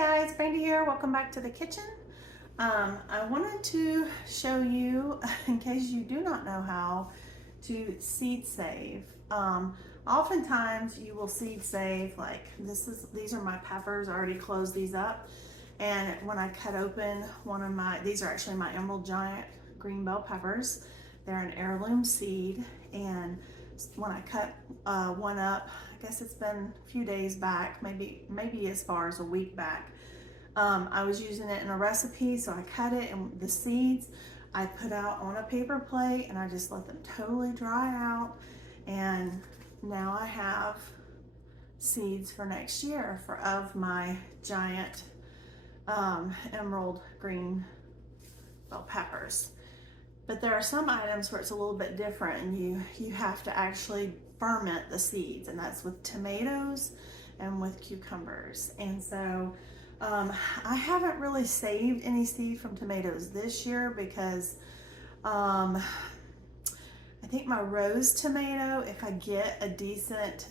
guys, Brandy here. Welcome back to the kitchen. I wanted to show you, in case you do not know how to seed save. Oftentimes you will seed save like these are my peppers. I already closed these up. And when I cut open these are actually my Emerald Giant green bell peppers. They're an heirloom seed. And when I cut one up, I guess it's been a few days back, maybe as far as a week back. I was using it in a recipe, so I cut it, and the seeds I put out on a paper plate and I just let them totally dry out. And now I have seeds for next year of my giant emerald green bell peppers. But there are some items where it's a little bit different, and you have to actually ferment the seeds, and that's with tomatoes and with cucumbers. And so I haven't really saved any seed from tomatoes this year because I think my rose tomato, if I get a decent,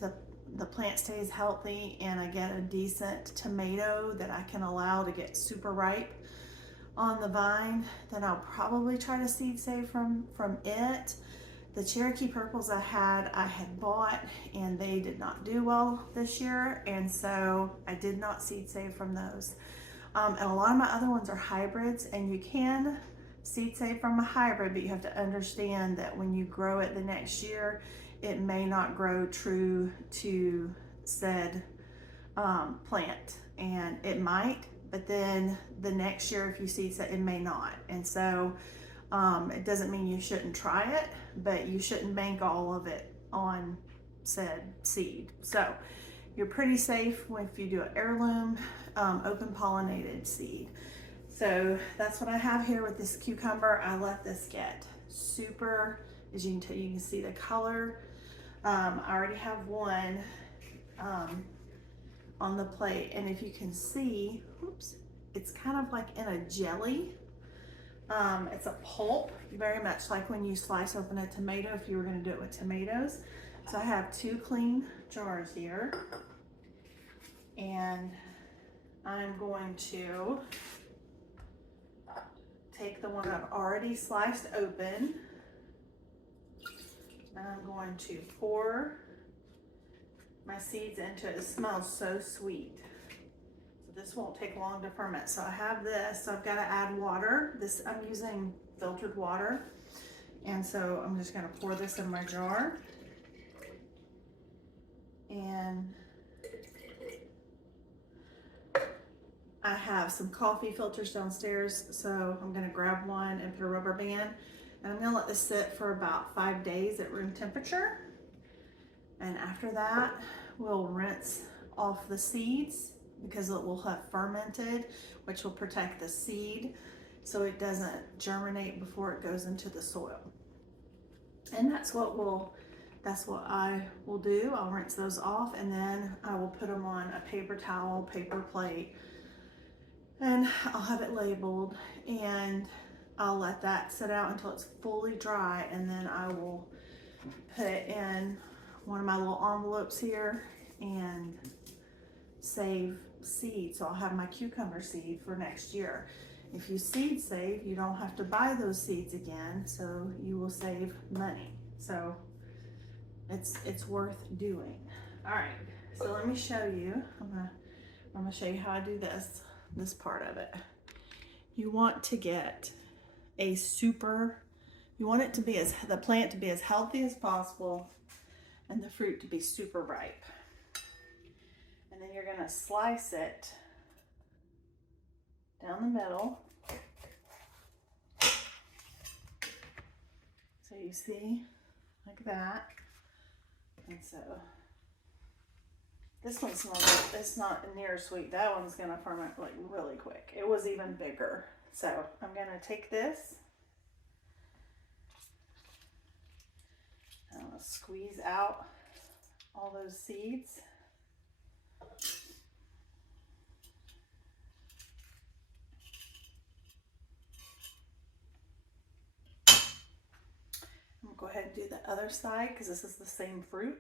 the plant stays healthy and I get a decent tomato that I can allow to get super ripe on the vine, then I'll probably try to seed save from it. The Cherokee purples I had bought, and they did not do well this year, and so I did not seed save from those. And a lot of my other ones are hybrids, and you can seed save from a hybrid, but you have to understand that when you grow it the next year, it may not grow true to said plant, and it might, but then the next year if you seed set, it may not. And so it doesn't mean you shouldn't try it, but you shouldn't bank all of it on said seed. So you're pretty safe if you do an heirloom open pollinated seed. So that's what I have here with this cucumber. I let this get super, as you can see the color. I already have one on the plate, and if you can see, oops, it's kind of like in a jelly. It's a pulp, very much like when you slice open a tomato if you were going to do it with tomatoes. So I have 2 clean jars here, and I'm going to take the one I've already sliced open, and I'm going to pour my seeds into it. It smells so sweet. So this won't take long to ferment. So I have this, so I've got to add water. I'm using filtered water. And so I'm just going to pour this in my jar. And I have some coffee filters downstairs, so I'm going to grab one and put a rubber band. And I'm going to let this sit for about 5 days at room temperature. And after that, we'll rinse off the seeds because it will have fermented, which will protect the seed so it doesn't germinate before it goes into the soil. And that's what I will do. I'll rinse those off, and then I will put them on a paper towel, paper plate, and I'll have it labeled, and I'll let that sit out until it's fully dry, and then I will put it in one of my little envelopes here and save seed. So I'll have my cucumber seed for next year. If you seed save, you don't have to buy those seeds again, so you will save money. So it's worth doing. All right, so let me show you. I'm gonna show you how I do this part of it. You want to get you want it to be the plant to be as healthy as possible and the fruit to be super ripe. And then you're gonna slice it down the middle. So you see, like that. And so this one's it's not near sweet. That one's gonna ferment like really quick. It was even bigger. So I'm gonna take this. I'm gonna squeeze out all those seeds. I'm gonna go ahead and do the other side because this is the same fruit.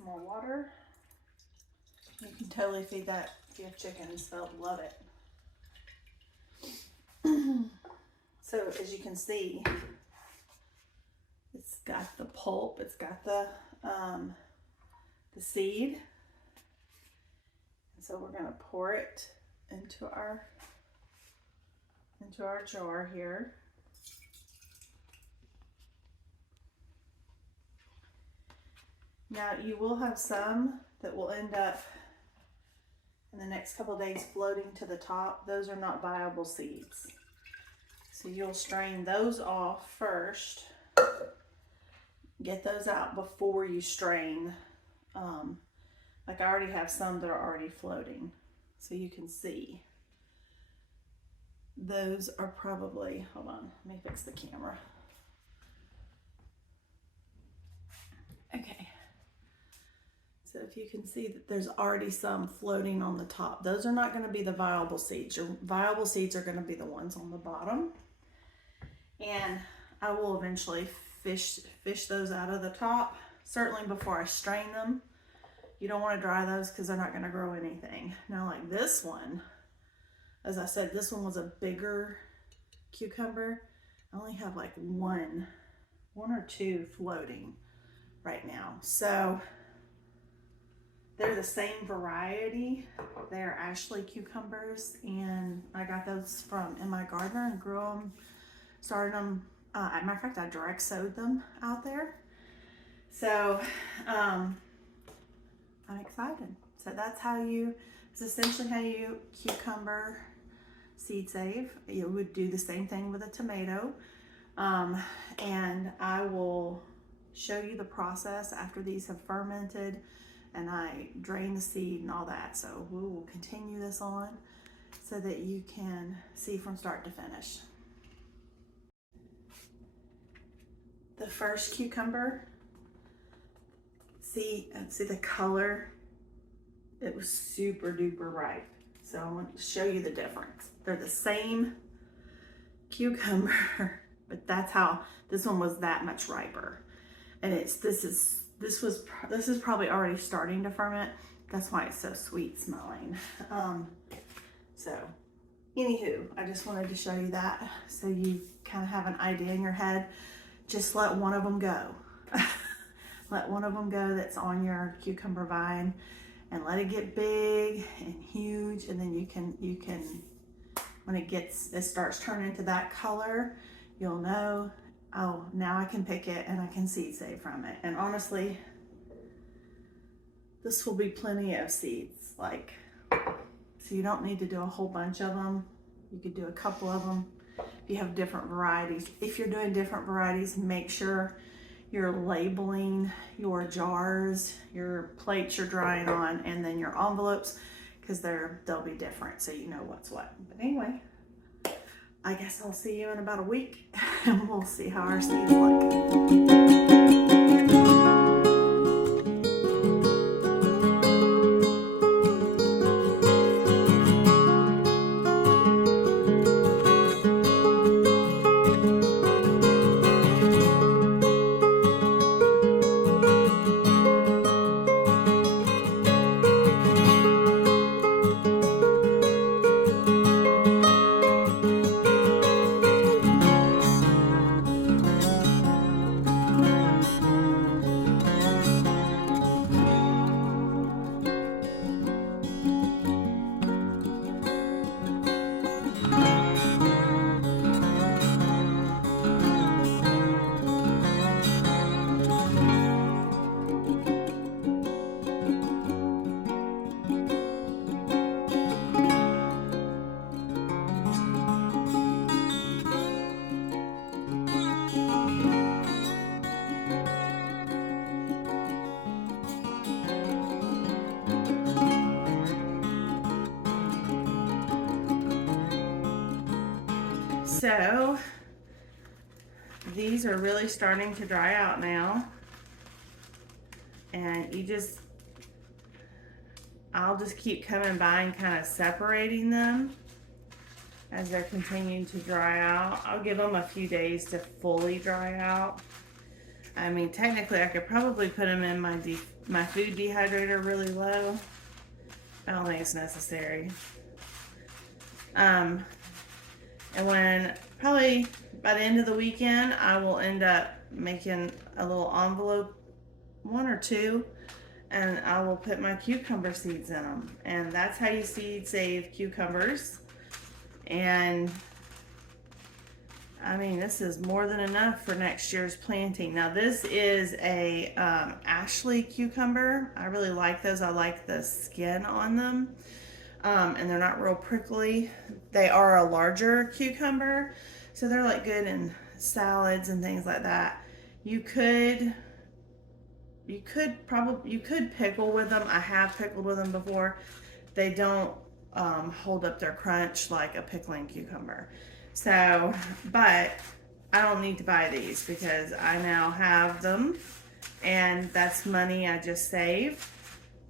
some more water. You can totally feed that if you have chickens, they'll love it. So as you can see, it's got the pulp, it's got the seed. And so we're gonna pour it into our jar here. Now you will have some that will end up in the next couple of days floating to the top. Those are not viable seeds. So you'll strain those off first. Get those out before you strain. Like I already have some that are already floating. So you can see. Those are probably, hold on, let me fix the camera. Okay. So if you can see that there's already some floating on the top. Those are not going to be the viable seeds. Your viable seeds are going to be the ones on the bottom. And I will eventually fish those out of the top, certainly before I strain them. You don't want to dry those because they're not going to grow anything. Now like this one, as I said, this one was a bigger cucumber. I only have like one or two floating right now. So they're the same variety. They're Ashley cucumbers, and I got those from in my gardener and grew them, started them. As a matter of fact, I direct sowed them out there. So I'm excited. So that's it's essentially how you cucumber seed save. You would do the same thing with a tomato. And I will show you the process after these have fermented and I drain the seed and all that. So we will continue this on so that you can see from start to finish. The first cucumber, see the color? It was super duper ripe. So I want to show you the difference. They're the same cucumber, but that's how this one was that much riper. And this is probably already starting to ferment. That's why it's so sweet smelling. So anywho, I just wanted to show you that so you kind of have an idea in your head. Just let one of them go. Let one of them go that's on your cucumber vine and let it get big and huge, and then you can when it starts turning into that color, you'll know, oh, now I can pick it and I can seed save from it. And honestly, this will be plenty of seeds. Like, so you don't need to do a whole bunch of them. You could do a couple of them if you have different varieties. If you're doing different varieties, make sure you're labeling your jars, your plates you're drying on, and then your envelopes, because they'll be different, so you know what's what. But anyway, I guess I'll see you in about a week and we'll see how our seeds look. So these are really starting to dry out now, and I'll just keep coming by and kind of separating them as they're continuing to dry out. I'll give them a few days to fully dry out. I mean, technically I could probably put them in my food dehydrator really low. I don't think it's necessary. And when probably by the end of the weekend, I will end up making a little envelope, one or two, and I will put my cucumber seeds in them. And that's how you seed save cucumbers. And I mean, this is more than enough for next year's planting. Now, this is a Ashley cucumber. I really like those. I like the skin on them. And they're not real prickly. They are a larger cucumber, so they're like good in salads and things like that. You could pickle with them. I have pickled with them before. They don't hold up their crunch like a pickling cucumber. So, but I don't need to buy these because I now have them, and that's money I just saved,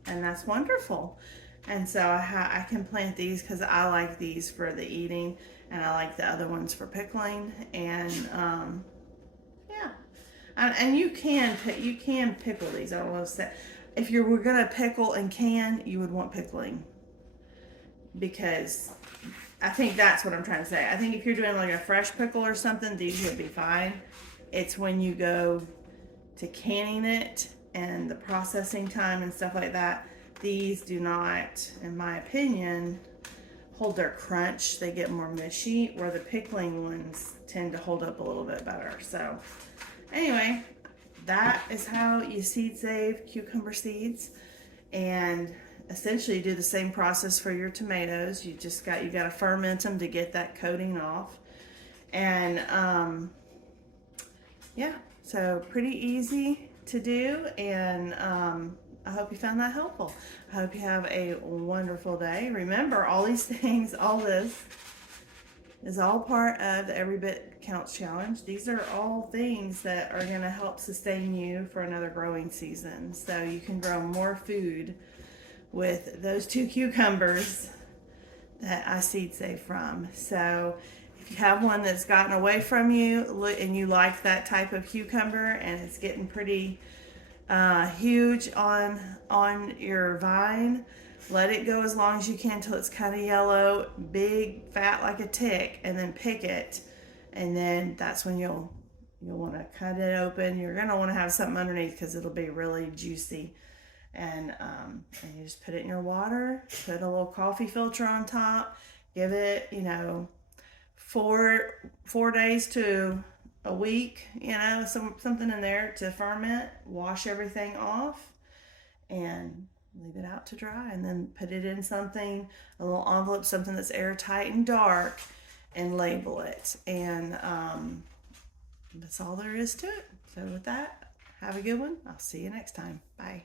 and that's wonderful. And so I can plant these because I like these for the eating, and I like the other ones for pickling. And yeah, and you can pickle these. I will say, if you were gonna pickle and can, you would want pickling, because I think that's what I'm trying to say. I think if you're doing like a fresh pickle or something, these would be fine. It's when you go to canning it and the processing time and stuff like that, these do not, in my opinion, hold their crunch. They get more mushy, where the pickling ones tend to hold up a little bit better. So anyway, that is how you seed save cucumber seeds. And essentially do the same process for your tomatoes. You got to ferment them to get that coating off. And yeah, so pretty easy to do. And I hope you found that helpful. I hope you have a wonderful day. Remember, all these things, all this is all part of the Every Bit Counts Challenge. These are all things that are going to help sustain you for another growing season. So you can grow more food with those 2 cucumbers that I seed save from. So if you have one that's gotten away from you and you like that type of cucumber and it's getting pretty huge on your vine, let it go as long as you can till it's kind of yellow, big, fat like a tick, and then pick it. And then that's when you'll want to cut it open. You're going to want to have something underneath because it'll be really juicy. And you just put it in your water, put a little coffee filter on top, give it, 4 days to a week, something in there to ferment, wash everything off, and leave it out to dry, and then put it in a little envelope, something that's airtight and dark, and label it. And that's all there is to it. So with that, have a good one. I'll see you next time. Bye.